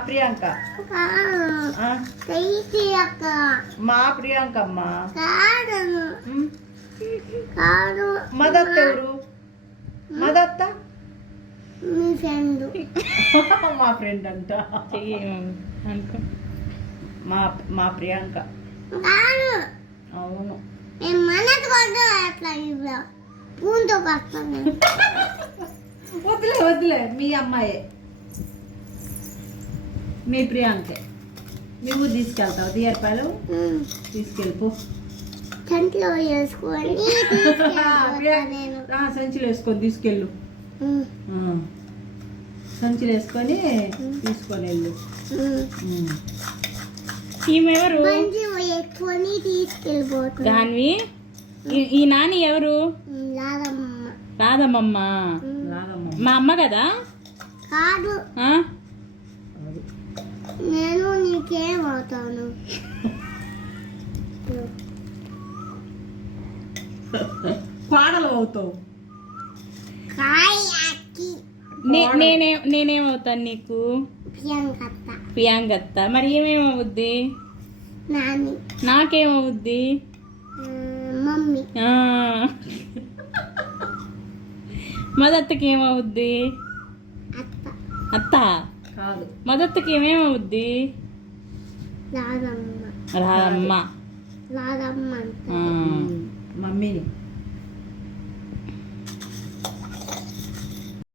ప్రియాంక మా ప్రియాంక అమ్మ మదత్త ఎవరు మదత్త మీ ఫ్రెండ్ మా ఫ్రెండ్ అంట మా ప్రియాంక అవును వద్దులే మీ అమ్మాయే మీ ప్రియాంకే మీ ఊరు తీసుకెళ్తావు తీయర్పాలు తీసుకెళ్ళిపో సంచిలో వేసుకొని సంచిలో వేసుకొని తీసుకెళ్ళు సంచిలో వేసుకొని తీసుకొని వెళ్ళు ఈమెవరు వేసుకొని తీసుకెళ్ళిపోతుంది దాన్వి ఈ నాని ఎవరు రాధమ్మమ్మ మా అమ్మ కదా కాదు నేను నీకేం అవుతాను పాడలు అవుతావు నేనేమవుతాను నీకు ప్రియాంకత్త మరి ఏమేమవుద్ది నాకేమవుద్ది మమ్మీ మదత్తకి ఏమవుద్ది అత్త కాదు మదత్తకి ఏమేమవుద్ది రాధమ్మ రాధమ్మ మమ్మీని